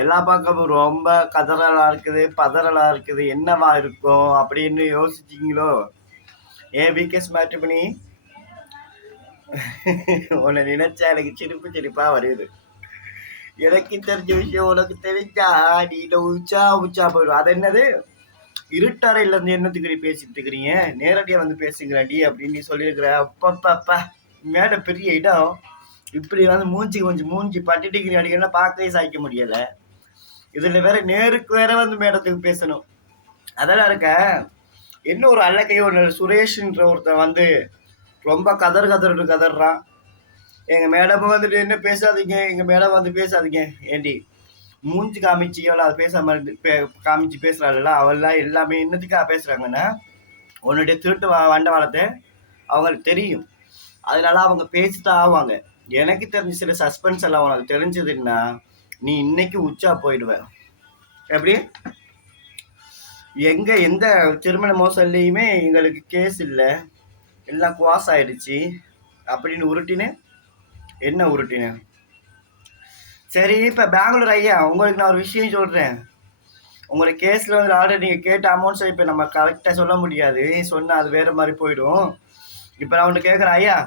எல்லா பக்கமும் ரொம்ப கதறலா இருக்குது, பதறலா இருக்குது, என்னவா இருக்கும் அப்படின்னு யோசிச்சீங்களோ? ஏன் விகேஸ் மேட்ரிமோனி உன்னை நினைச்சா எனக்கு சிரிப்பா வருது. எனக்கு தெரிஞ்ச விஷயம் உனக்கு தெரிஞ்சா நீ உச்சா போயிடும். அது என்னது, இருட்டறையில இருந்து என்னத்துக்கு நீ பேசிட்டு இருக்கிறீங்க, நேரடியா வந்து பேசுங்கடி அப்படின்னு நீ சொல்லியிருக்கிற. அப்பப்பா மேட பெரிய இடம், இப்படி வந்து மூஞ்சி 10 டிகிரி அடிக்கணும்னா பார்க்கவே சாய்க்க முடியல. இதுல வேற நேருக்கு வேற வந்து மேடத்துக்கு பேசணும். அதெல்லாம் இருக்க. என்ன ஒரு அல்லக்கையோ சுரேஷ்ன்ற ஒருத்தன் வந்து ரொம்ப கதறான். எங்க மேடம் வந்துட்டு என்ன பேசாதீங்க, எங்க மேடம் வந்து பேசாதீங்க. ஏண்டி மூஞ்சி காமிச்சு எவ்வளோ பேசாம காமிச்சு பேசுறாள், அவெல்லாம் எல்லாமே என்னத்துக்கா பேசுறாங்கன்னா உன்னுடைய திருட்டு வண்டவாளத்தை அவங்களுக்கு தெரியும், அதனால அவங்க பேசிதான் ஆவாங்க. எனக்கு தெரிஞ்ச சில சஸ்பென்ஸ் எல்லாம் உனக்கு தெரிஞ்சதுன்னா நீ இன்னைக்கு உச்சா போயிடுவேன். எப்படி எந்த திருமண மோசடிலையுமே எங்களுக்கு கேஸ் இல்லை, எல்லாம் குவாஸ் ஆயிடுச்சு அப்படின்னு உருட்டினேன். என்ன உருட்டினேன்? சரி, இப்போ பெங்களூர் ஐயா உங்களுக்கு நான் ஒரு விஷயம் சொல்கிறேன். உங்களோட கேஸில் வந்து ஆல்ரெடி நீங்கள் கேட்ட அமௌண்ட்ஸை இப்போ நம்ம கரெக்டாக சொல்ல முடியாது, சொன்னால் அது வேறு மாதிரி போயிடும். இப்போ நான் ஒன்று கேட்குறேன் ஐயா,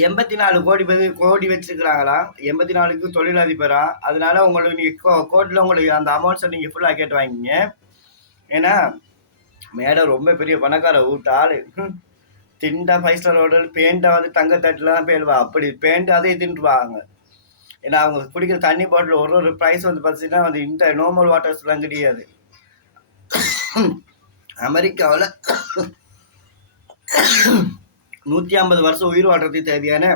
84 கோடி வச்சுருக்கிறாங்களா? 84க்கு தொழிலதிபரா? அதனால உங்களுக்கு நீங்கள் கோர்ட்டில் உங்களுக்கு அந்த அமௌண்ட்ஸை நீங்கள் ஃபுல்லாக கேட்டு வாங்கிங்க. ஏன்னா மேடம் ரொம்ப பெரிய பணக்கார வீட்டு ஆள். திண்டா 5 ஸ்டார் ஹோட்டல் பெயிண்டை வந்து தங்க தட்டில் தான் போயிடுவா. அப்படி பெயிண்ட் அதை தின்றுவாங்க. ஏன்னா அவங்க குடிக்கிற தண்ணி பாட்டில் ஒரு ப்ரைஸ் வந்து பார்த்தீங்கன்னா வந்து இந்த நார்மல் வாட்டர்ஸ்லாம் கிடையாது. அமெரிக்காவில் 150 வருஷம் உயிர் வாழ்றதுக்கு தேவையான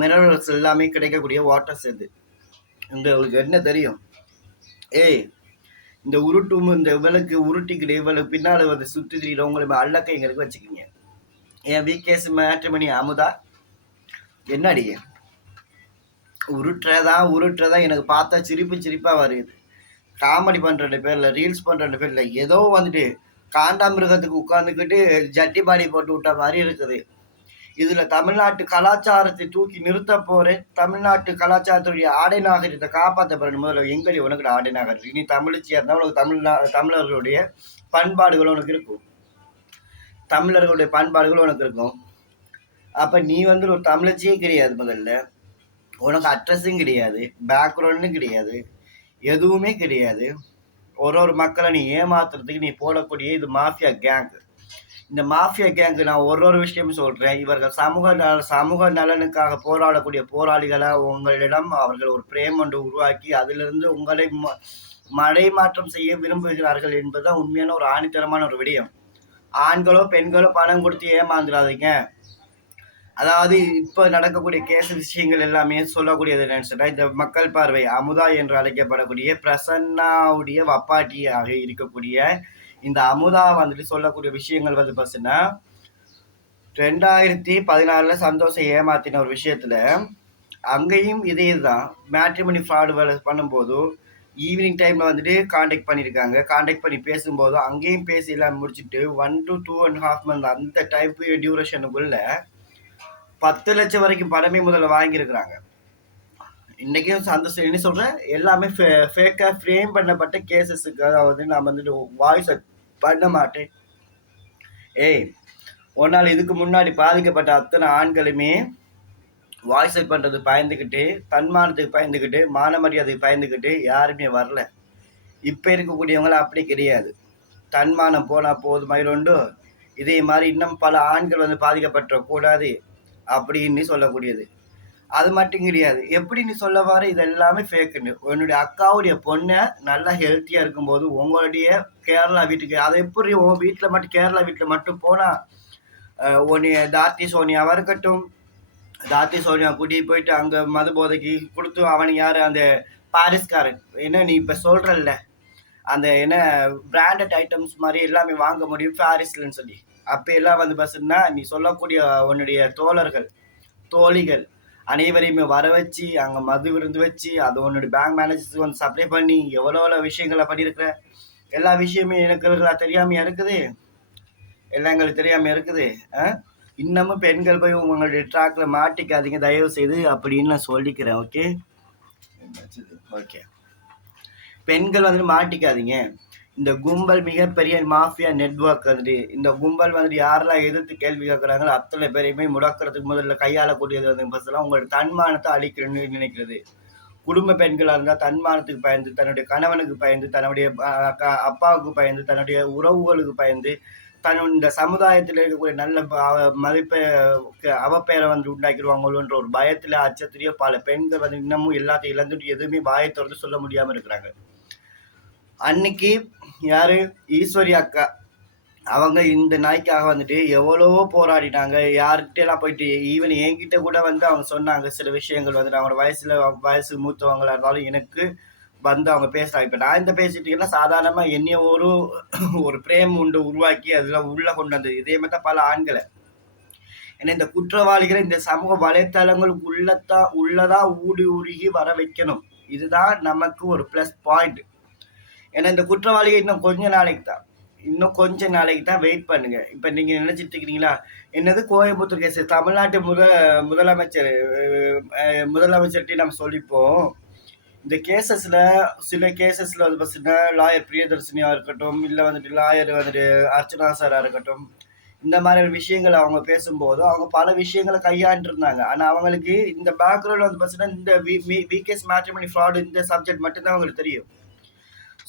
மினரல்ஸ் எல்லாமே கிடைக்கக்கூடிய வாட்டர்ஸ் இது. உங்களுக்கு என்ன தெரியும்? ஏய், இந்த இந்த இவளுக்கு உருட்டிக்கிட்டு இவளுக்கு பின்னால் வந்து சுற்றி திரியில உங்களை அல்லக்கை எங்களுக்கு வச்சுக்கிங்க. என் விகேஸ் மேட்ரிமோனி அமுதா என்னடி உருட்டுறதா எனக்கு பார்த்தா சிரிப்பா வருது. காமெடி பண்ற பேர்ல, ரீல்ஸ் பண்ற பேர்ல ஏதோ வந்துட்டு காண்டாமிருகத்துக்கு உட்கார்ந்துக்கிட்டு ஜட்டி பாடி போட்டு விட்ட மாதிரி இருக்குது. இதுல தமிழ்நாட்டு கலாச்சாரத்தை தூக்கி நிறுத்த போறேன். தமிழ்நாட்டு கலாச்சாரத்துடைய ஆடை நாகரிகத்தை காப்பாற்ற போறேன். முதல்ல எங்கடி உனக்கு ஆடை நாகரிகம்? நீ தமிழச்சியா இருந்தா உனக்கு தமிழர்களுடைய பண்பாடுகள் உனக்கு இருக்கும், தமிழர்களுடைய பண்பாடுகள் உனக்கு இருக்கும். அப்ப நீ வந்து ஒரு தமிழச்சியே கிடையாது. முதல்ல உனக்கு அட்ரஸும் கிடையாது, பேக்ரவுண்டும் கிடையாது, எதுவுமே கிடையாது. ஒரு மக்களை நீ ஏமாத்துறதுக்கு நீ போடக்கூடிய இது மாஃபியா கேங்கு. இந்த மாஃபியா கேங்கு நான் ஒரு விஷயமும் சொல்றேன். இவர்கள் சமூக நலனுக்காக போராடக்கூடிய போராளிகளை உங்களிடம் அவர்கள் ஒரு பிரேம் ஒன்று உருவாக்கி அதிலிருந்து உங்களை மடைமாற்றம் செய்ய விரும்புகிறார்கள் என்பதுதான் உண்மையான ஒரு ஆணித்தரமான ஒரு விடயம். ஆண்களோ பெண்களோ பணம் கொடுத்து ஏமாந்துடாதீங்க. அதாவது இப்ப நடக்கக்கூடிய கேஸ் விஷயங்கள் எல்லாமே சொல்லக்கூடியது என்னன்னு சொன்னா, இந்த மக்கள் பார்வை அமுதா என்று அழைக்கப்படக்கூடிய பிரசன்னாவுடைய வப்பாட்டியாக இருக்கக்கூடிய இந்த அமுதா வந்துட்டு சொல்லக்கூடிய விஷயங்கள் வந்து பார்த்தீங்கன்னா 2016 சந்தோஷம் ஏமாத்தின ஒரு விஷயத்துல அங்கேயும் இதே தான் மேட்ரிமோனி ஃப்ராடு வேலை பண்ணும்போது ஈவினிங் டைம்ல வந்துட்டு கான்டாக்ட் பண்ணியிருக்காங்க. கான்டாக்ட் பண்ணி பேசும்போது அங்கேயும் பேசி எல்லாம் முடிச்சுட்டு 1 to 2.5 months அந்த டைம் டியூரேஷனுக்குள்ள 10 லட்சம் வரைக்கும் பணமே முதல்ல வாங்கியிருக்கிறாங்க. இன்னைக்கும் சந்தோஷம் என்ன சொல்றேன், எல்லாமே ஃபேக்கா ஃப்ரேம் பண்ணப்பட்ட கேசஸுக்கு. அதாவது நான் வந்துட்டு வாய்ஸ் பண்ண மாட்டேன். ஏய், ஒரு நாள் இதுக்கு முன்னாடி பாதிக்கப்பட்ட அத்தனை ஆண்களுமே வாய்ஸ் அவுட் பண்றது பயந்துக்கிட்டு, தன்மானத்துக்கு பயந்துக்கிட்டு, மான மரியாதைக்கு பயந்துக்கிட்டு யாருமே வரல. இப்ப இருக்கக்கூடியவங்களாம் அப்படி கிடையாது. தன்மானம் போனா போதும் மயிரோண்டு. இதே மாதிரி இன்னும் பல ஆண்கள் வந்து பாதிக்கப்பட்ட கூடாது அப்படின்னு சொல்லக்கூடியது. அது மட்டும் கிடையாது, எப்படி நீ சொல்ல வர இது எல்லாமே ஃபேக்குன்னு. உன்னுடைய அக்காவுடைய பொண்ணை நல்லா ஹெல்த்தியா இருக்கும்போது உங்களுடைய கேரளா வீட்டுக்கு, அதை எப்படி உன் வீட்டில் மட்டும் கேரளா வீட்டில் மட்டும் போனா உன்னைய தாத்தி சோனியாவா இருக்கட்டும், தாத்தி சோனியா கூட்டிட்டு போயிட்டு அங்க மது போதைக்கு கொடுத்து அவனுக்கு யாரு அந்த பாரிஸ்காரன் என்ன நீ இப்ப சொல்றல்ல அந்த என்ன பிராண்டட் ஐட்டம்ஸ் மாதிரி எல்லாமே வாங்க முடியும் பாரிஸ்லன்னு சொல்லி, அப்ப எல்லாம் வந்து பஸ்ன்னா நீ சொல்லக்கூடிய உன்னுடைய தோழர்கள் தோழிகள் அனைவரையுமே வர வச்சு அங்க மது விருந்து வச்சு அது உன்னுடைய பேங்க் மேனேஜர்ஸ் வந்து சப்ளை பண்ணி எவ்வளோ விஷயங்களை பண்ணியிருக்கிற. எல்லா விஷயமே எனக்கு தெரியாமையா இருக்குது, எல்லாம் எங்களுக்கு தெரியாம இருக்குது. இன்னமும் பெண்கள் போய் உங்களுடைய ட்ராக்ல மாட்டிக்காதீங்க தயவு செய்து அப்படின்னு நான் சொல்லிக்கிறேன். ஓகே. ஓகே. பெண்கள் வந்துட்டு மாட்டிக்காதீங்க. இந்த கும்பல் மிகப்பெரிய மாஃபியா நெட்வொர்க் வந்துட்டு இந்த கும்பல் வந்துட்டு யாரெல்லாம் எதிர்த்து கேள்வி கேட்குறாங்களோ அத்தனை பேரையுமே முடக்கிறதுக்கு முதல்ல கையாளக்கூடியது வந்து ஃபர்ஸ்ட்லாம் உங்களோட தன்மானத்தை அழிக்கணும்னு நினைக்கிறது. குடும்ப பெண்களாக இருந்தால் தன்மானத்துக்கு பயந்து, தன்னுடைய கணவனுக்கு பயந்து, தன்னுடைய அப்பாவுக்கு பயந்து, தன்னுடைய உறவுகளுக்கு பயந்து, இந்த சமுதாயத்தில் இருக்கக்கூடிய நல்ல மதிப்பை அவப்பெயரை வந்து உண்டாக்கிடுவாங்களோன்ற ஒரு பயத்தில் அச்சத்திலேயே பல பெண்கள் வந்து இன்னமும் எல்லாத்தையும் இழந்துட்டு எதுவுமே வாயை திறந்து சொல்ல முடியாமல் இருக்கிறாங்க. அன்னைக்கு யாரு ஈஸ்வரி அக்கா அவங்க இந்த நாய்க்காக வந்துட்டு எவ்வளவோ போராடினாங்க. யார்கிட்ட எல்லாம் போயிட்டு ஈவன் என்கிட்ட கூட வந்து அவங்க சொன்னாங்க சில விஷயங்கள் வந்துட்டு அவங்க வயசு மூத்தவங்களா இருந்தாலும் எனக்கு வந்து அவங்க பேசுறாங்க. இப்ப நான் இந்த பேசிட்டீங்கன்னா சாதாரணமா என்னைய ஒரு பிரேம் உண்டு உருவாக்கி அதுல உள்ள கொண்டு வந்தது இதே மாதிரி தான் பல ஆண்களை. ஏன்னா இந்த குற்றவாளிகளை இந்த சமூக வலைத்தளங்களுக்கு உள்ளதா ஊடி உருகி வர வைக்கணும். இதுதான் நமக்கு ஒரு பிளஸ் பாயிண்ட். ஏன்னா இந்த குற்றவாளிகள் இன்னும் கொஞ்ச நாளைக்கு தான் வெயிட் பண்ணுங்க. இப்போ நீங்கள் நினைச்சிட்டு இருக்கிறீங்களா என்னது கோயம்புத்தூர் கேஸ் தமிழ்நாட்டு முதலமைச்சர்கிட்ட நம்ம சொல்லிப்போம். இந்த கேசஸில் சில கேசஸில் வந்து பார்த்தீங்கன்னா லாயர் பிரியதர்ஷினியாக இருக்கட்டும், இல்லை வந்துட்டு லாயர் வந்துட்டு அர்ச்சனா சாராக இருக்கட்டும், இந்த மாதிரி விஷயங்களை அவங்க பேசும்போது அவங்க பல விஷயங்களை கையாண்டு இருந்தாங்க. ஆனால் அவங்களுக்கு இந்த பேக்ரவுண்ட் வந்து பார்த்தீங்கன்னா இந்த விகேஎஸ் மேட்ரிமோனி ஃப்ராடு இந்த சப்ஜெக்ட் மட்டும்தான் அவங்களுக்கு தெரியும்.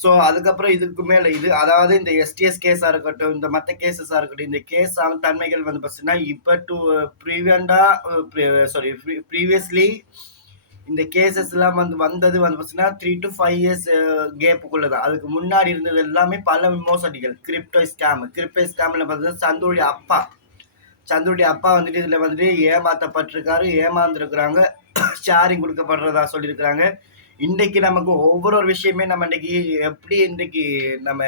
ஸோ அதுக்கப்புறம் இதுக்கு மேலே அதாவது இந்த எஸ்டிஎஸ் கேஸாக இருக்கட்டும், இந்த மற்ற கேசஸாக இருக்கட்டும், இந்த கேஸ் தன்மைகள் வந்து பார்த்தீங்கன்னா இப்போ ப்ரீவியஸ்லி இந்த கேசஸ் எல்லாம் வந்தது வந்து பார்த்தீங்கன்னா 3 to 5 years கேப்புக்குள்ளே தான். அதுக்கு முன்னாடி இருந்தது எல்லாமே பல மோசடிகள். கிரிப்டோ ஸ்கேமில் பார்த்தீங்கன்னா சந்துருடைய அப்பா வந்துட்டு இதில் வந்துட்டு ஏமாற்றப்பட்டிருக்காரு, ஏமாந்துருக்குறாங்க, ஷேரிங் கொடுக்கப்படுறதா சொல்லியிருக்கிறாங்க. இன்றைக்கு நமக்கு ஒவ்வொரு விஷயமே நம்ம இன்றைக்கு நம்ம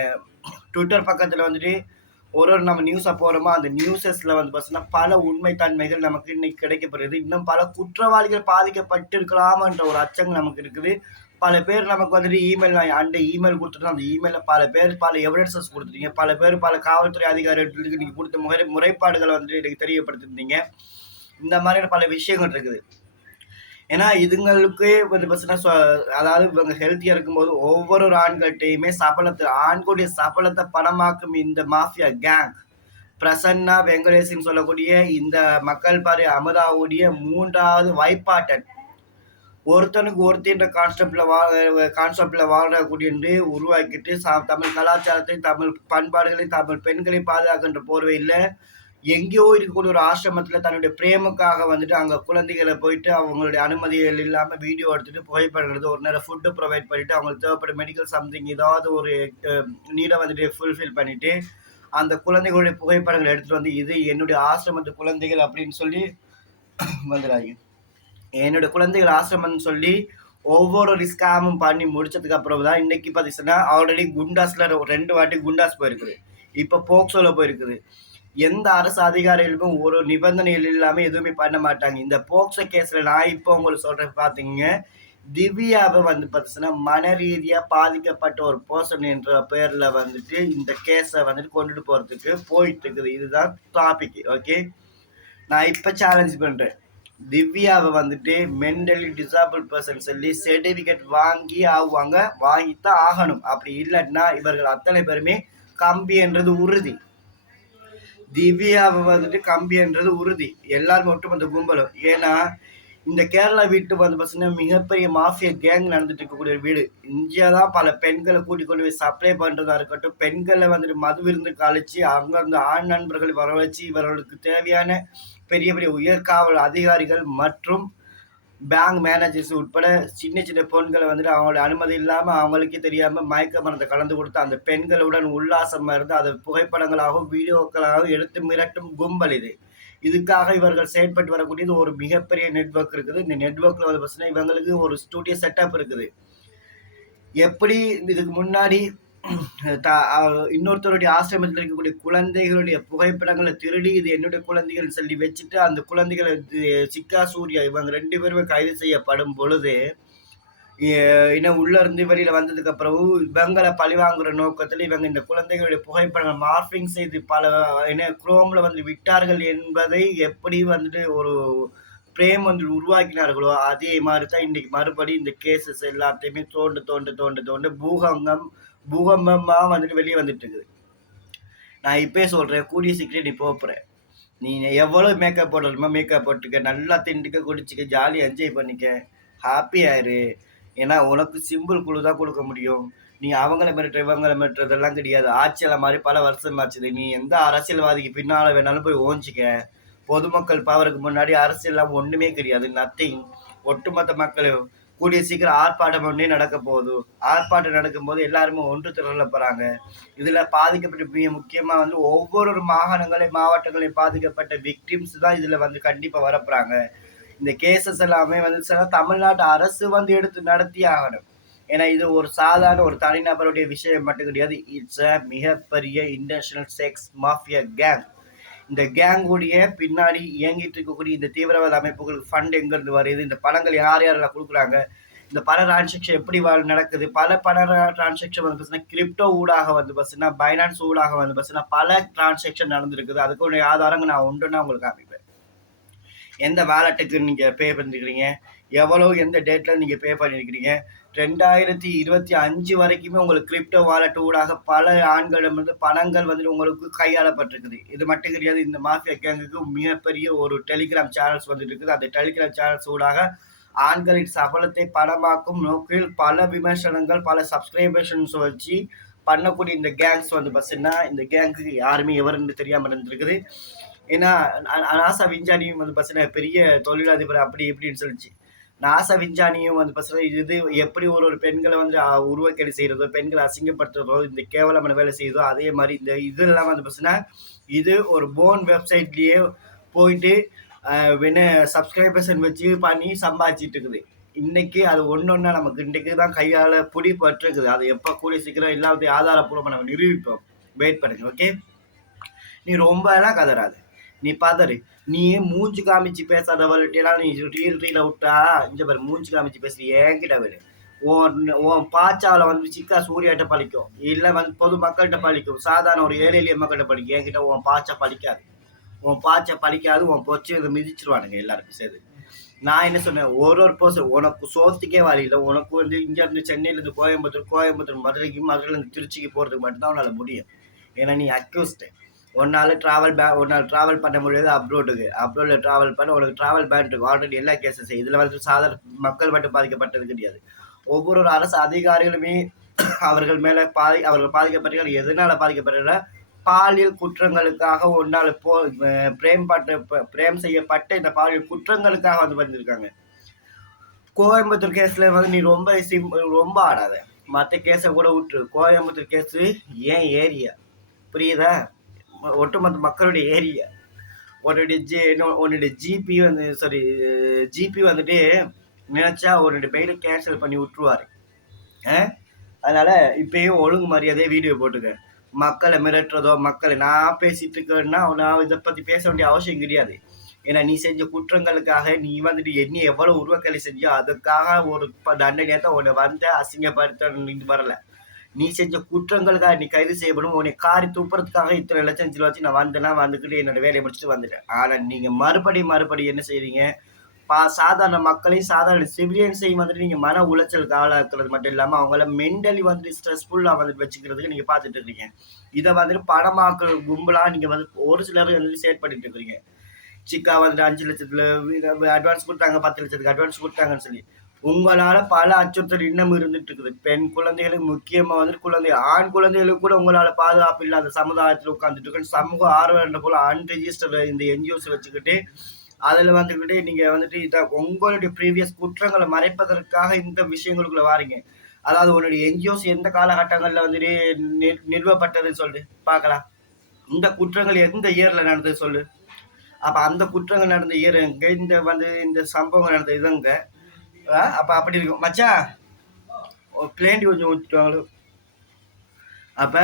ட்விட்டர் பக்கத்தில் வந்துட்டு ஒரு நம்ம நியூஸாக போகிறோமோ அந்த நியூஸஸில் வந்து பார்த்தீங்கன்னா பல உண்மை தன்மைகள் நமக்கு இன்னைக்கு கிடைக்கப்படுறது. இன்னும் பல குற்றவாளிகள் பாதிக்கப்பட்டிருக்கலாமன்ற ஒரு அச்சம் நமக்கு இருக்குது. பல பேர் நமக்கு வந்துட்டு இமெயில் கொடுத்துட்டு அந்த இமெயிலில் பல பேர் பல எவிடன்சஸ் கொடுத்துட்டீங்க. பல பேர் பல காவல்துறை அதிகாரிகளுக்கு நீங்கள் கொடுத்த முறைப்பாடுகளை வந்துட்டு எனக்கு தெரியப்படுத்திருந்தீங்க. இந்த மாதிரியான பல விஷயங்கள் இருக்குது. ஏன்னா இதுங்களுக்கு வந்து பார்த்தீங்கன்னா அதாவது இவங்க ஹெல்த்தியாக இருக்கும்போது ஒவ்வொரு ஆண்கள்கிட்டையுமே ஆண்களுடைய சபலத்தை பணமாக்கும் இந்த மாஃபியா கேங் பிரசன்னா வெங்கடேஷன் சொல்லக்கூடிய இந்த மக்கள் பாரி அமுதாவுடைய 3வது வைப்பாட்டன் ஒருத்தனுக்கு ஒருத்தின்ற கான்செப்ட்ல வாழக்கூடிய உருவாக்கிட்டு தமிழ் கலாச்சாரத்தை, தமிழ் பண்பாடுகளை, தமிழ் பெண்களை பாதுகாக்கின்ற போர்வையில் எங்கேயோ இருக்கக்கூடிய ஒரு ஆசிரமத்தில் தன்னுடைய பிரேமுக்காக வந்துட்டு அங்கே குழந்தைகளை போயிட்டு அவங்களுடைய அனுமதிகள் இல்லாமல் வீடியோ எடுத்துகிட்டு புகைப்படம் எடுத்து ஒரு நேரம் ஃபுட்டு ப்ரொவைட் பண்ணிவிட்டு அவங்களுக்கு தேவைப்பட்ட மெடிக்கல் சம்திங் ஏதாவது ஒரு நீடை வந்துட்டு ஃபுல்ஃபில் பண்ணிவிட்டு அந்த குழந்தைகளுடைய புகைப்படங்கள் எடுத்துகிட்டு வந்து இது என்னுடைய ஆசிரமத்து குழந்தைகள் அப்படின்னு சொல்லி வந்துடுறாங்க. என்னுடைய குழந்தைகள் ஆசிரமம்னு சொல்லி ஒவ்வொரு ஸ்கேமும் பண்ணி முடிச்சதுக்கு அப்புறம் தான் இன்னைக்கு பார்த்தீங்கன்னா ஆல்ரெடி குண்டாஸில் 2 வாட்டி குண்டாஸ் போயிருக்குது, இப்போ போக்சோவில் போயிருக்குது. எந்த அரசு அதிகாரிகளுக்கும் ஒரு நிபந்தனைகள் இல்லாமல் எதுவுமே பண்ண மாட்டாங்க. இந்த போக்சோ கேஸில் நான் இப்போ உங்களுக்கு சொல்கிறேன் பார்த்தீங்க, திவ்யாவை வந்து பார்த்தீங்கன்னா மன ரீதியாக பாதிக்கப்பட்ட ஒரு பர்சன் என்ற பேரில் வந்துட்டு இந்த கேஸை வந்துட்டு கொண்டுட்டு போகிறதுக்கு போயிட்டு இருக்குது. இதுதான் டாபிக். ஓகே, நான் இப்போ சேலஞ்ச் பண்ணுறேன். திவ்யாவை வந்துட்டு மென்டலி டிசேபிள் பர்சன் சொல்லி சர்டிஃபிகேட் வாங்கித்தான் ஆகணும். அப்படி இல்லைன்னா இவர்கள் அத்தனை பேருமே கம்பி என்றது உறுதி. திவ்யாவை வந்துட்டு கம்பி என்றது உறுதி. எல்லாரும் மட்டும் அந்த கும்பலும். ஏன்னா இந்த கேரளா வீட்டு வந்து பார்த்தீங்கன்னா மிகப்பெரிய மாஃபியா கேங் நடந்துட்டு இருக்கக்கூடிய வீடு. இந்தியா தான் பல பெண்களை கூட்டிக் கொண்டு போய் சப்ளை பண்ணுறதா இருக்கட்டும், பெண்களை வந்துட்டு மது விருந்து கழிச்சு அங்கிருந்து ஆண் நண்பர்களை வர வச்சு இவர்களுக்கு தேவையான பெரிய பெரிய உயர்காவல் அதிகாரிகள் மற்றும் பேங்க் மேனேஜர்ஸ் உட்பட சின்ன பெண்களை வந்துட்டு அவங்களோட அனுமதி இல்லாமல் அவங்களுக்கே தெரியாமல் மயக்க மருந்தை கலந்து கொடுத்து அந்த பெண்களுடன் உல்லாசமாக இருந்து அதை புகைப்படங்களாகவும் வீடியோக்களாகவும் எடுத்து மிரட்டும் கும்பல் இது. இதுக்காக இவர்கள் செயல்பட்டு வரக்கூடியது ஒரு மிகப்பெரிய நெட்வொர்க் இருக்குது. இந்த நெட்வொர்க்கில் வந்து பார்த்தீங்கன்னா இவங்களுக்கு ஒரு ஸ்டூடியோ செட்டப் இருக்குது. எப்படி இதுக்கு முன்னாடி இன்னொருத்தருடைய ஆசிரமத்தில் இருக்கக்கூடிய குழந்தைகளுடைய புகைப்படங்களை திருடி இது என்னுடைய குழந்தைகள் சொல்லி வச்சுட்டு அந்த குழந்தைகளை சிக்கா சூர்யா இவங்க 2 பேருமே கைது செய்யப்படும் பொழுது இன்னும் உள்ள இருந்து வெளியில வந்ததுக்கு அப்புறம் இவங்களை பழிவாங்குற நோக்கத்தில் இவங்க இந்த குழந்தைகளுடைய புகைப்படங்கள் மார்பிங் செய்து பல குரோம்ல வந்து விட்டார்கள் என்பதை எப்படி வந்துட்டு ஒரு பிரேம் வந்து உருவாக்கினார்களோ, அதே மாரி தான் இன்னைக்கு மறுபடியும் இந்த கேஸஸ் எல்லாத்தையுமே தோண்ட தோண்ட தோண்ட தோண்ட பூகம்பமா வந்துட்டு வெளிய வந்துட்டு இருக்குது. நான் இப்பயே சொல்றேன், கூடிய சீக்கிரம் நீ போப்போற. நீ எவ்வளோ மேக்கப் போடணுமோ மேக்கப் போட்டுக்க, நல்லா தின்னுக்க, குடிச்சுக்க, ஜாலியா என்ஜாய் பண்ணிக்க, ஹாப்பியா இரு. ஏன்னா, உனக்கு சிம்பிள் குழு தான் குடுக்க முடியும். நீ அவங்கள மிரட்டுற, இவங்கள மிரட்டுறதெல்லாம் கிடையாது. ஆட்சியாளர் மாறி பல வருஷம் ஆச்சுது. நீ எந்த அரசியல்வாதிக்கு பின்னால வேணாலும் போய் ஓஞ்சிக்க. பொதுமக்கள் பவருக்கு முன்னாடி அரசியல்லாம் ஒண்ணுமே கிடையாது. நத்திங். ஒட்டுமொத்த மக்களும் கூடிய சீக்கிரம் ஆர்ப்பாட்டம் ஒண்ணே நடக்க போகுது. ஆர்ப்பாட்டம் நடக்கும்போது எல்லாருமே ஒன்று திரள போறாங்க. இதுல பாதிக்கப்பட்ட மிக முக்கியமா வந்து ஒவ்வொரு மாவட்டங்களையும் பாதிக்கப்பட்ட விக்டிம்ஸ் தான் இதுல வந்து கண்டிப்பா வரப்போறாங்க. இந்த கேசஸ் எல்லாமே வந்து தமிழ்நாட்டு அரசு வந்து எடுத்து நடத்தி ஆகணும். ஏன்னா இது ஒரு சாதாரண ஒரு தனிநபருடைய விஷயம் மட்டும் கிடையாது. இட்ஸ் அ மிகப்பெரிய இன்டர்நேஷனல் செக்ஸ் மாஃபியா கேங். இந்த கேங்குடைய பின்னாடி இயங்கிட்டு இருக்கக்கூடிய இந்த தீவிரவாத அமைப்புகளுக்கு ஃபண்ட் எங்கிருந்து வருது, இந்த பணங்கள் யார் யாரெல்லாம் கொடுக்குறாங்க, இந்த பண டிரான்சாக்ஷன் எப்படி நடக்குது, பல பண டிரான்சாக்ஷன் வந்து பார்த்தீங்கன்னா கிரிப்டோ ஊடாக வந்து பார்த்தீங்கன்னா பைனான்ஸ் ஊடாக வந்து பார்த்தீங்கன்னா பல டிரான்சாக்ஷன் நடந்திருக்குது. அதுக்குடைய ஆதாரங்கள் நான் ஒன்றுன்னா உங்களுக்கு காமிப்பேன். எந்த வேலெட்டுக்கு நீங்கள் பே பண்ணிருக்கிறீங்க, எவ்வளோ எந்த டேட்டில் நீங்கள் பே பண்ணியிருக்கிறீங்க. 2025 வரைக்குமே உங்களுக்கு கிரிப்டோ வாலெட் ஊடாக பல ஆண்களிடமிருந்து பணங்கள் வந்துட்டு உங்களுக்கு கையாளப்பட்டிருக்குது. இது மட்டும் கிடையாது, இந்த மாஃபியா கேங்குக்கு மிகப்பெரிய ஒரு டெலிகிராம் சேனல்ஸ் வந்துட்டு இருக்குது. அந்த டெலிகிராம் சேனல்ஸ் ஊடாக ஆண்களின் சபலத்தை பணமாக்கும் நோக்கில் பல விமர்சனங்கள், பல சப்ஸ்கிரைபேஷன்ஸ் வச்சு பண்ணக்கூடிய இந்த கேங்ஸ் வந்து பார்த்தீங்கன்னா, இந்த கேங்க்கு யாருமே எவருன்னு தெரியாமல் இருந்திருக்குது. ஏன்னா நாசா விஞ்ஞானியும் வந்து பார்த்தீங்கன்னா பெரிய தொழிலதிபர் அப்படி இப்படின்னு சொல்லிச்சு. நாசா விஞ்ஞானியும் வந்து பார்த்தீங்கன்னா இது எப்படி ஒரு பெண்களை வந்து உருவக்கேடு செய்யறதோ, பெண்களை அசிங்கப்படுத்துறதோ, இந்த கேவலமான வேலை செய்யுதோ, அதே மாதிரி இந்த இதெல்லாம் வந்து பார்த்தீங்கன்னா இது ஒரு போன் வெப்சைட்லயே போயிட்டு சப்ஸ்கிரைபர்ஸன் வச்சு பண்ணி சம்பாதிச்சிட்டு இருக்குது. இன்னைக்கு அது ஒன்னொன்னா நமக்கு இன்றைக்கு தான் கையால பிடிபட்டிருக்குது. அது எப்ப கூடிய சீக்கிரம் எல்லாத்தையும் ஆதாரப்பூர்வமா நம்ம நிரூபிப்போம். வெயிட் பண்ணுங்க. ஓகே, நீ ரொம்ப எல்லாம் கதறாது, நீ பதறு. நீ மூஞ்சி காமிச்சு பேசாதவள்கிட்டலாம் நீ ரீல விட்டா இந்த பேர் மூஞ்சி காமிச்சு பேசுற என்கிட்ட விடு. உன் பாச்சால வந்து சிக்கா சூர்யாட்ட பழிக்கும், இல்லை வந்து பொது மக்கள்கிட்ட பழிக்கும், சாதாரண ஒரு ஏழை எளிய மக்கள்கிட்ட பழிக்கும். என்கிட்ட உன் பாச்சா பழிக்காது, உன் பாச்சா பழிக்காது. உன் பொச்சு இதை மிதிச்சிருவானுங்க எல்லாருக்கும் சேர்ந்து. நான் என்ன சொன்னேன், ஒரு பர்சன் உனக்கு சோத்துக்கே வழியில, உனக்கு வந்து இங்க இருந்து சென்னையில இருந்து கோயம்புத்தூர் மதுரைக்கு, மதுரையில இருந்து திருச்சிக்கு போறதுக்கு மட்டும்தான் உன்னால முடியும். ஏன்னா நீ அக்யூஸ்ட். ஒன்னால டிராவல் பண்ண முடியாது அப்ரோட்ல டிராவல் பண்ண உனக்கு டிராவல் பேன் இருக்கு. ஆல்ரெடி எல்லா கேசஸ் இதுல வந்து சாதாரண மக்கள் மட்டும் பாதிக்கப்பட்டது கிடையாது. ஒவ்வொரு அரசு அதிகாரிகளுமே அவர்கள் மேல அவர்கள் பாதிக்கப்பட்ட எதனால பாதிக்கப்பட்ட பாலியல் குற்றங்களுக்காக ஒன்றால் பிரேம் செய்யப்பட்ட இந்த பாலியல் குற்றங்களுக்காக வந்து வந்திருக்காங்க. கோயம்புத்தூர் கேஸ்ல வந்து நீ ரொம்ப ஆடாத, மற்ற கேஸை கூட விட்டுரு. கோயம்புத்தூர் கேஸ் ஏன் ஏரியா புரியுதா, ஒட்டுமொத்த மக்களுடைய ஏரியா. உன்னுடைய ஜிபி வந்து ஜிபி வந்துட்டு நினைச்சா உன்னுடைய பெயில கேன்சல் பண்ணி விட்டுருவாரு. அதனால இப்பயும் ஒழுங்கு மரியாதையே வீடியோ போட்டுக்க. மக்களை மிரட்டுறதோ, நான் பேசிட்டு இருக்கேன்னா நான் இதை பத்தி பேச வேண்டிய அவசியம் கிடையாது. ஏன்னா நீ செஞ்ச குற்றங்களுக்காக நீ வந்துட்டு என்ன எவ்வளவு உருவக்கலை செஞ்சோ அதுக்காக ஒரு தண்டனையா தான் உன்னை வந்த அசிங்கப்படுத்த வரல. நீ செஞ்ச குற்றங்களுக்காக நீ கைது செய்யப்படும். உன்னை காரி துப்புறதுக்காக இத்தனை லட்சம் வச்சு நான் வந்துக்கிட்டு என்னோட வேலையை முடிச்சுட்டு வந்துட்டேன். ஆனா நீங்க மறுபடி என்ன செய்றீங்க, சாதாரண மக்களையும் சாதாரண சிவிலியன்ஸையும் வந்துட்டு நீங்க மன உளைச்சலுக்கு ஆளாக்குறது மட்டும் இல்லாம அவங்கள மென்டலி வந்துட்டு ஸ்ட்ரெஸ்ஃபுல்லா வந்துட்டு வச்சுக்கிறதுக்கு நீங்க பார்த்துட்டு இருக்கீங்க. இதை வந்துட்டு பணமாக்குற கும்பலா நீங்க வந்து ஒரு சிலர் வந்து சேட் பண்ணிட்டு இருக்கிறீங்க. சிக்கா வந்துட்டு 5 லட்சத்துல அட்வான்ஸ் கொடுத்தாங்க, 10 லட்சத்துக்கு அட்வான்ஸ் கொடுத்தாங்கன்னு சொல்லி உங்களால பல அச்சுறுத்தல் இன்னும் இருந்துட்டு இருக்குது. பெண் குழந்தைகளுக்கு முக்கியமா வந்துட்டு ஆண் குழந்தைகளுக்கு கூட உங்களால பாதுகாப்பு இல்லாத சமுதாயத்தில் உட்கார்ந்துட்டு இருக்கு. சமூக ஆர்வலர் போல அன்ரெஜிஸ்டர் இந்த என்ஜிஓஸ் வச்சுக்கிட்டு அதுல வந்துக்கிட்டு நீங்க வந்துட்டு இதை உங்களுடைய ப்ரீவியஸ் குற்றங்களை மறைப்பதற்காக இந்த விஷயங்களுக்குள்ள வாரீங்க. அதாவது உன்னுடைய என்ஜிஓஸ் எந்த காலகட்டங்கள்ல வந்துட்டு நிறுவப்பட்டதுன்னு சொல்லு பார்க்கலாம். இந்த குற்றங்கள் எந்த இயர்ல நடந்தது சொல்லு. அப்ப அந்த குற்றங்கள் நடந்த இயர் எங்க, இந்த சம்பவங்கள் நடந்த இதுங்க. அப்ப அப்படி இருக்கும் மச்சான், பிளேண்டி கொஞ்சம் ஊற்றிட்டாங்களோ. அப்ப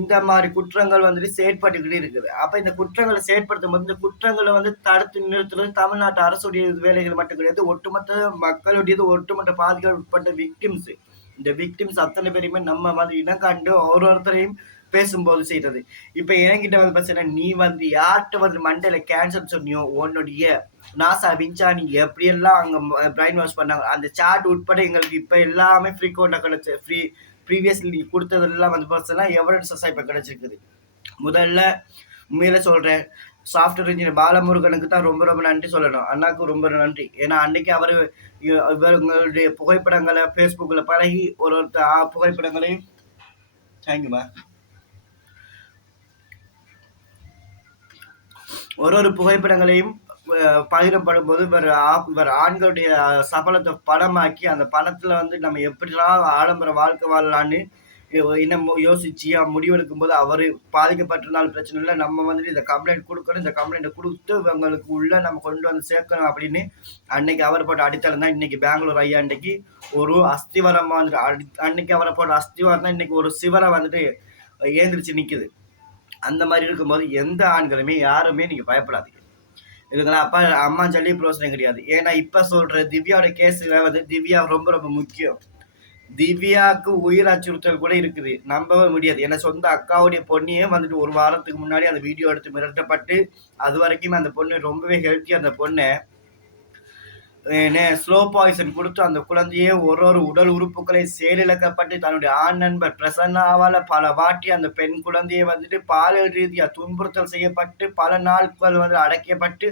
இந்த மாதிரி குற்றங்கள் வந்துட்டு செயற்பட்டுக்கிட்டே இருக்குது. அப்ப இந்த குற்றங்களை செயற்படுத்தும் போது இந்த குற்றங்களை வந்து தடுத்து நிறுத்துறது தமிழ்நாட்டு அரசுடைய வேலைகள் மட்டும் கிடையாது, ஒட்டுமொத்த மக்களுடையது, ஒட்டுமொத்த பாதிக்கப்பட்ட விக்டிம்ஸ். இந்த விக்டிம்ஸ் அத்தனை பேரையுமே நம்ம வந்து இனம் கண்டு ஒருத்தரையும் பேசும்போது செய்யறது. இப்ப என்கிட்ட வந்து பார்த்தீங்கன்னா, நீ வந்து யார்கிட்ட வந்து மண்டையில கேன்சர் சொன்னியோ, உன்னுடைய நாசா, விஞ்ஞானி எப்படியெல்லாம் அங்க பிரைன் வாஷ் பண்ணாங்க. அந்த சாட் உட்பட எங்களுக்கு இப்ப எல்லாமே ஃப்ரீக்வெண்டா கிடைச்சு ப்ரீவியஸ்லி குடுத்ததெல்லாம் வந்து பார்த்தீங்கன்னா, எவிடன்ஸஸா இப்ப கிடைச்சிருக்குது. முதல்ல உண்மையிலே சொல்றேன், சாஃப்ட்வேர் இன்ஜினியர் பாலமுருகனுக்கு தான் ரொம்ப ரொம்ப நன்றி சொல்லணும். அண்ணாவுக்கு ரொம்ப நன்றி. ஏன்னா அன்னைக்கு அவரு இவங்களுடைய புகைப்படங்களை Facebookல பழகி ஒரு புகைப்படங்களையும் தேங்க்யூமா ஒரு புகைப்படங்களையும் பகிரப்படும் போது இவர் ஆண்களுடைய சபலத்தை படமாக்கி அந்த படத்துல வந்து நம்ம எப்படிலாம் ஆடம்பர வாழ்க்கை வாழலான்னு இன்னும் யோசிச்சு முடிவெடுக்கும் போது அவரு பாதிக்கப்பட்டிருந்தாலும் பிரச்சனை இல்லை, நம்ம வந்துட்டு இந்த கம்ப்ளைண்ட் கொடுக்கணும், இந்த கம்ப்ளைண்ட்டை கொடுத்து இவங்களுக்கு உள்ள நம்ம கொண்டு வந்து சேர்க்கணும் அப்படின்னு அன்னைக்கு அவர் போட்ட அடித்தளம் தான் இன்னைக்கு பெங்களூர் ஐயா அன்னைக்கு ஒரு அஸ்திவாரம் வந்துட்டு அன்னைக்கு அவரை போட்ட அஸ்திவாரம் தான் இன்னைக்கு ஒரு சிவரை வந்துட்டு ஏந்திரிச்சு நிக்குது. அந்த மாதிரி இருக்கும்போது எந்த ஆண்களுமே யாருமே நீங்க பயப்படாதீங்க. இதுங்களா அப்பா அம்மா சொல்லி பிரோசனம் கிடையாது. ஏன்னா இப்ப சொல்ற திவ்யாவோட கேஸ்ல வந்து திவ்யா ரொம்ப ரொம்ப முக்கியம். திவ்யாவுக்கு உயிர் அச்சுறுத்தல் கூட இருக்குது, நம்பவே முடியாது. ஏன்னா சொந்த அக்காவுடைய பொண்ணையே வந்துட்டு ஒரு வாரத்துக்கு முன்னாடி அந்த வீடியோ எடுத்து மிரட்டப்பட்டு அது வரைக்கும் அந்த பொண்ணு ரொம்பவே ஹெல்த்தி. அந்த பொண்ணை ஸ்லோ பாய்சன் கொடுத்து அந்த குழந்தையே ஒரு உடல் உறுப்புகளை செயலிழக்கப்பட்டு தன்னுடைய ஆண் நண்பர் பிரசன்னாவால பல வாட்டி அந்த பெண் குழந்தையை வந்துட்டு பாலியல் ரீதியா துன்புறுத்தல் செய்யப்பட்டு பல நாட்கள் வந்து அடைக்கப்பட்டு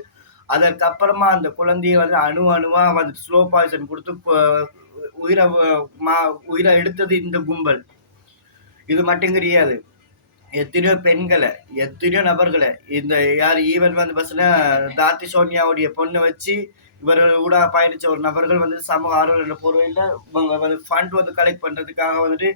அதற்கப்புறமா அந்த குழந்தையை வந்து அணுவா வந்து ஸ்லோ பாய்சன் கொடுத்து உயிரை எடுத்தது இந்த கும்பல். இது மட்டும் கிடையாது, எத்தனையோ பெண்களை எத்தனையோ நபர்களை இந்த யார் ஈவன் வந்து பார்த்தீங்கன்னா தாத்தி சோனியாவுடைய பொண்ணை வச்சு இவர்கள் கூட பயணிச்ச ஒரு நபர்கள் வந்து சமூக ஆர்வலர் பொருளில் இவங்க வந்து ஃபண்ட் வந்து கலெக்ட் பண்ணுறதுக்காக வந்துட்டு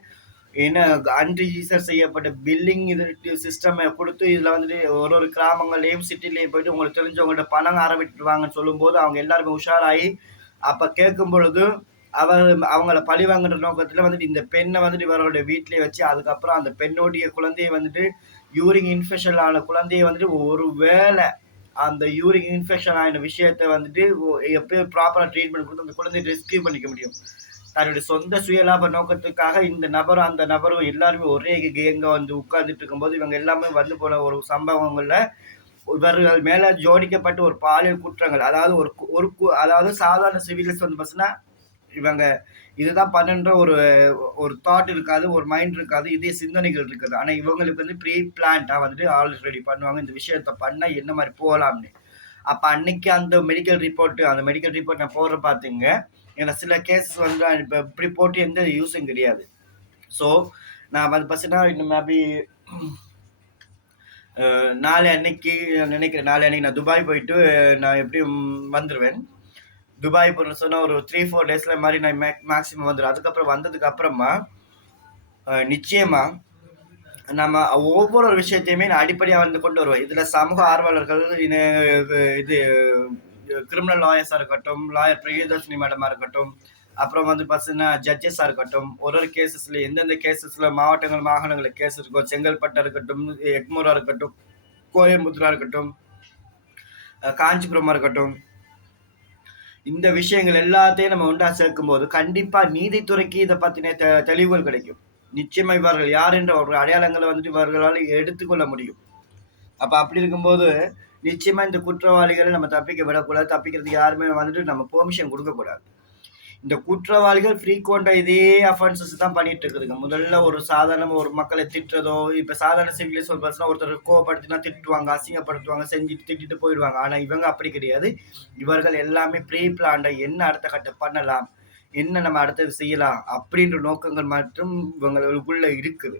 என்ன அன்ரிஜிஸ்டர் செய்யப்பட்ட பில்லிங் இது சிஸ்டம் கொடுத்து இதில் வந்துட்டு ஒரு கிராமங்கள்லேயும் சிட்டிலையும் போயிட்டு உங்களுக்கு தெரிஞ்சவங்கள்ட்ட பணம் ஆரம்பிட்டுருவாங்கன்னு சொல்லும்போது அவங்க எல்லாருமே உஷாராகி அப்போ கேட்கும் பொழுது அவங்கள பழி வாங்குற நோக்கத்தில் வந்துட்டு இந்த பெண்ணை வந்துட்டு இவரோட வீட்டிலே வச்சு அதுக்கப்புறம் அந்த பெண்ணுடைய குழந்தையை வந்துட்டு யூரின் இன்ஃபெக்ஷன் ஆன குழந்தையை வந்துட்டு ஒரு வேளை அந்த யூரின் இன்ஃபெக்ஷன் ஆன விஷயத்த வந்துட்டு எப்பயும் ப்ராப்பராக ட்ரீட்மெண்ட் கொடுத்து அந்த குழந்தைய ரெஸ்கியூ பண்ணிக்க முடியும். தன்னுடைய சொந்த சுயலாப நோக்கத்துக்காக இந்த நபரும் அந்த நபரும் எல்லாருமே ஒரே கேங்க வந்து உட்கார்ந்துட்டு இருக்கும்போது இவங்க எல்லாமே வந்து போன ஒரு சம்பவங்கள்ல இவர்கள் மேல ஜோடிக்கப்பட்ட ஒரு பாலியல் குற்றங்கள், அதாவது அதாவது சாதாரண சிவிலியன்ஸ் வந்து பார்த்தீங்கன்னா இவங்க இதுதான் பண்ணுன்ற ஒரு தாட் இருக்காது, ஒரு மைண்ட் இருக்காது, இதே சிந்தனைகள் இருக்காது. ஆனா இவங்களுக்கு வந்து ப்ரீ பிளான்டா வந்துட்டு ஆல்ரெடி பண்ணுவாங்க இந்த விஷயத்த பண்ணா என்ன மாதிரி போகலாம்னு. அப்ப அன்னைக்கு அந்த மெடிக்கல் ரிப்போர்ட் நான் போடுற பாத்துங்க. ஏன்னா சில கேசஸ் வந்து இப்ப இப்படி போட்டு எந்த யூஸும் கிடையாது. ஸோ நான் வந்து பார்த்தீங்கன்னா இன்னும் மேபி நாளை அன்னைக்கு நான் துபாய் போயிட்டு நான் எப்படியும் வந்துடுவேன். துபாய் போகிற சொன்னால் ஒரு 3-4 டேஸ்ல மாதிரி நான் மேக்ஸிமம் வந்துடும். அதுக்கப்புறம் வந்ததுக்கு அப்புறமா நிச்சயமாக நம்ம ஒவ்வொரு விஷயத்தையுமே நான் அடிப்படையாக வந்து கொண்டு வருவேன். இதில் சமூக ஆர்வலர்கள் இது கிரிமினல் லாயர்ஸாக இருக்கட்டும், லாயர் பிரியதர்ஷினி மேடமாக இருக்கட்டும், அப்புறம் வந்து பார்த்தீங்கன்னா ஜட்ஜஸாக இருக்கட்டும், ஒரு கேசஸில் எந்தெந்த கேசஸில் மாகாணங்களில் கேஸ் இருக்கோ, செங்கல்பட்டாக இருக்கட்டும், எக்மூராக இருக்கட்டும், கோயம்புத்தூராக இருக்கட்டும், காஞ்சிபுரமாக இருக்கட்டும், இந்த விஷயங்கள் எல்லாத்தையும் நம்ம ஒன்றா சேர்க்கும் போது கண்டிப்பா நீதித்துறைக்கு இதை பத்தின தெளிவுகள் கிடைக்கும். நிச்சயமா இவர்கள் யார் என்ற ஒரு அடையாளங்களை வந்துட்டு இவர்களால் எடுத்துக்கொள்ள முடியும். அப்ப அப்படி இருக்கும்போது நிச்சயமா இந்த குற்றவாளிகளை நம்ம தப்பிக்க விடக்கூடாது. தப்பிக்கிறதுக்கு யாருமே வந்துட்டு நம்ம பெர்மிஷன் கொடுக்கக்கூடாது. இந்த குற்றவாளிகள் ஃப்ரீக்வெண்டா இதே அஃபென்சஸ் தான் பண்ணிட்டு இருக்குதுங்க. முதல்ல ஒரு சாதாரண ஒரு மக்களை திட்டுறதோ, இப்ப சாதாரண சிவிலியன்ஸ் ஒரு பர்சனா ஒருத்தர் கோவப்படுத்தினா திட்டுவாங்க, அசிங்கப்படுத்துவாங்க, செஞ்சுட்டு திட்டிட்டு போயிடுவாங்க. ஆனா இவங்க அப்படி கிடையாது. இவர்கள் எல்லாமே ப்ரீ பிளான்டா என்ன அடுத்த கட்டம் பண்ணலாம், என்ன நம்ம அடுத்தது செய்யலாம் அப்படின்ற நோக்கங்கள் மட்டும் இவங்களுக்குள்ள இருக்குது.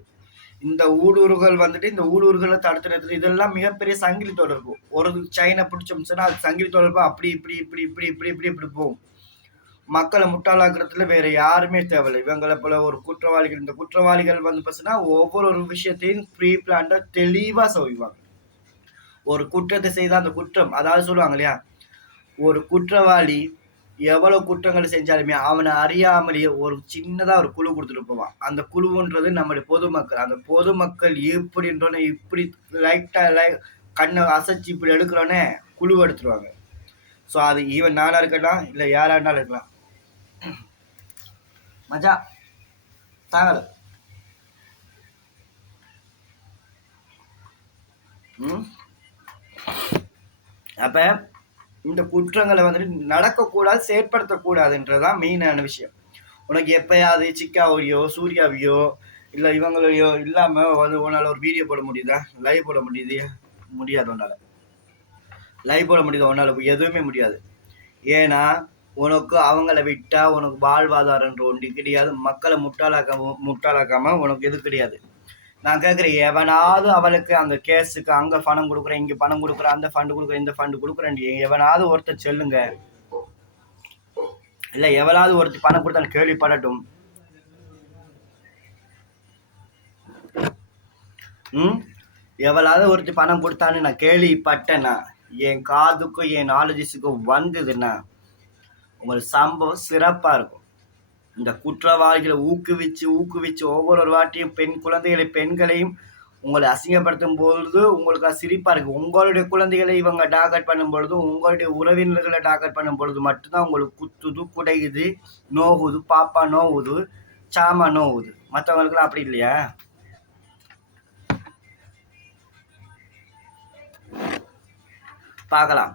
இந்த ஊடுருவல் வந்துட்டு இந்த ஊடுருவலை தடுத்துறது இதெல்லாம் மிகப்பெரிய சங்கிலி தொடர்பு. ஒரு சைனை பிடிச்சோம்னா அது சங்கிலி தொடர்பு அப்படி இப்படி இப்படி இப்படி இப்படி இப்படி இப்படி போகும். மக்களை முட்டாளாக்குறதுல வேற யாருமே தேவையில்லை. இவங்களை போல ஒரு குற்றவாளிகள், இந்த குற்றவாளிகள் வந்து பார்த்தீங்கன்னா ஒவ்வொரு விஷயத்தையும் ப்ரீ பிளான்டா தெளிவா செய்வாங்க. ஒரு குற்றத்தை செய்த அந்த குற்றம், அதாவது சொல்லுவாங்க இல்லையா, ஒரு குற்றவாளி எவ்வளவு குற்றங்கள் செஞ்சாலுமே அவனை அறியாமலேயே ஒரு சின்னதா ஒரு குழு கொடுத்துட்டு போவான். அந்த குழுன்றது நம்முடைய பொதுமக்கள். அந்த பொதுமக்கள் இப்படின்றோன்னே இப்படி லைட்டா கண்ணை அசைச்சு இப்படி எடுக்கிறோன்னே குழு எடுத்துருவாங்க. ஸோ அது ஈவன் நானா இருக்கலாம், இல்லை யாரா இருந்தாலும் இருக்கலாம். மஜா தாங்கல ம் அப்போ இந்த குற்றங்களை வந்துட்டு நடக்கக்கூடாது, செயற்படுத்தக்கூடாதுன்றதான் மெயினான விஷயம். உனக்கு எப்பயாவது சிக்காவையோ சூர்யாவையோ இல்லை இவங்களையோ இல்லாமல் வந்து உன்னால் ஒரு வீடியோ போட முடியுதா? லைவ் போட முடியாது உன்னால். லைவ் போட முடியுதா? உன்னால் எதுவுமே முடியாது. ஏன்னா உனக்கு அவங்கள விட்டால் உனக்கு வாழ்வாதாரன்ற ஒன்று கிடையாது. மக்களை முட்டாளாக்காமல் உனக்கு எது கிடையாது. நான் கேட்குறேன், எவனாவது அவளுக்கு அந்த கேஸுக்கு அங்கே பணம் கொடுக்குறேன், இங்கே பணம் கொடுக்குறேன், அந்த ஃபண்டு கொடுக்குறேன், இந்த ஃபண்டு கொடுக்குறேன், எவனாவது ஒருத்தர் சொல்லுங்க. இல்லை எவனாவது ஒருத்தர் பணம் கொடுத்தாலும் கேள்விப்படட்டும். எவளாவது ஒருத்தர் பணம் கொடுத்தான்னு நான் கேள்விப்பட்டேன்னா, என் காதுக்கும் என் நாலேஜஸுக்கும் வந்ததுன்னா உங்களுக்கு சம்பவம் சிறப்பாக இருக்கும். இந்த குற்றவாளிகளை ஊக்குவிச்சு ஒவ்வொரு வாட்டியும் பெண்களையும் உங்களை அசிங்கப்படுத்தும் பொழுது உங்களுக்கு சிரிப்பாக இருக்குது. உங்களுடைய குழந்தைகளை இவங்க டார்கெட் பண்ணும் பொழுது, உங்களுடைய உறவினர்களை டார்கெட் பண்ணும் பொழுது மட்டும்தான் உங்களுக்கு குத்துது, குடையுது, நோவுது, பாப்பா நோவுது, சாமா நோவுது. மற்றவங்களுக்குலாம் அப்படி இல்லையா? பார்க்கலாம்.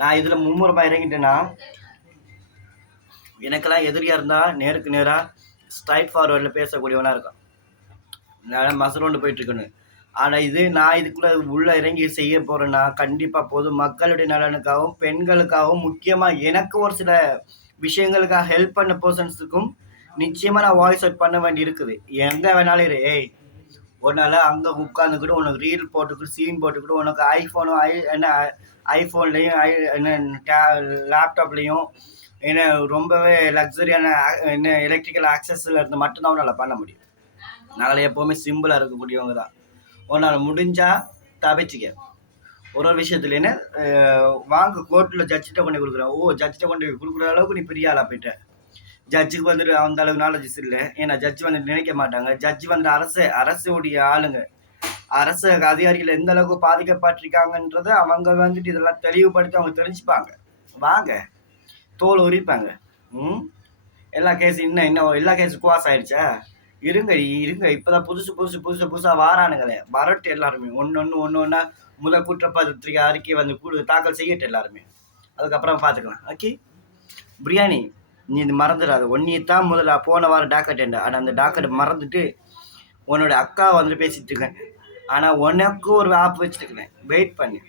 நான் இதில் மும்முரமாக இறங்கிட்டேன்னா எனக்கெல்லாம் எதிரியாக இருந்தால் நேருக்கு நேராக ஸ்ட்ரைட் ஃபார்வர்டில் பேசக்கூடியவனாக இருக்கான். நான் மசரோண்டு போயிட்டுருக்கேன்னு. ஆனால் நான் இதுக்குள்ளே உள்ளே இறங்கி செய்ய போகிறேன்னா கண்டிப்பாக போதும் மக்களுடைய நலனுக்காகவும் பெண்களுக்காகவும் முக்கியமாக எனக்கு ஒரு சில விஷயங்களுக்காக ஹெல்ப் பண்ண பர்சன்ஸுக்கும் நிச்சயமாக நான் வாய்ஸ் அவுட் பண்ண வேண்டி இருக்குது. எங்கே வேணாலும் இரு, ஏய் உன்னால் அங்கே உட்காந்துக்கிட்டு உனக்கு ரீல் போட்டுக்கிட்டு சீன் போட்டுக்கிட்டு உனக்கு ஐஃபோன்லேயும் லேப்டாப்லேயும் என்ன ரொம்பவே லக்ஸரியான எலக்ட்ரிக்கல் ஆக்சஸில் இருந்து மட்டும்தான் உன்னால் பண்ண முடியும். நாங்கள் எப்போவுமே சிம்பிளாக இருக்கக்கூடியவங்க தான். உன்னால் முடிஞ்சால் தவிச்சிக்க. ஒரு விஷயத்துல என்ன வாங்க கோர்ட்டில் ஜட்ஜிட்ட கொண்டு கொடுக்குறேன். ஜட்ஜிட்ட கொண்டு கொடுக்குற அளவுக்கு நீ பெரிய ஆளாக போயிட்ட. ஜட்ஜுக்கு வந்துட்டு அந்த அளவுக்கு நாலேஜஸ் இல்லை. ஏன்னா ஜட்ஜு வந்துட்டு நினைக்க மாட்டாங்க. ஜட்ஜு வந்துட்டு அரசுடைய ஆளுங்க, அரசு அதிகாரிகள் எந்த அளவுக்கு பாதிக்கப்பட்டிருக்காங்கன்றதை அவங்க வந்துட்டு இதெல்லாம் தெளிவுபடுத்தி அவங்க தெரிஞ்சுப்பாங்க. வாங்க தோல் உரிப்பாங்க. எல்லா கேஸும் இன்னும் எல்லா கேஸும் குவாஸ் ஆயிடுச்சா? இருங்க இப்போதான் புதுசாக வாரானுங்களே, வரட்டு எல்லாருமே ஒன்று முதல் குற்றப்பத்திரிகை அறிக்கை வந்து தாக்கல் செய்யட்டு எல்லாருமே. அதுக்கப்புறம் பார்த்துக்கலாம். ஓகே பிரியாணி, நீ இது மறந்துடாது. ஒன்னித்தான் முதல்ல போன வாரம் டாக்கெட் ஆனால் அந்த டாக்கெட்டை மறந்துட்டு உன்னோட அக்கா வந்து பேசிட்டு இருக்கேன். ஆனால் உனக்கு ஒரு ஆப் வச்சுருக்கேன், வெயிட் பண்ணு.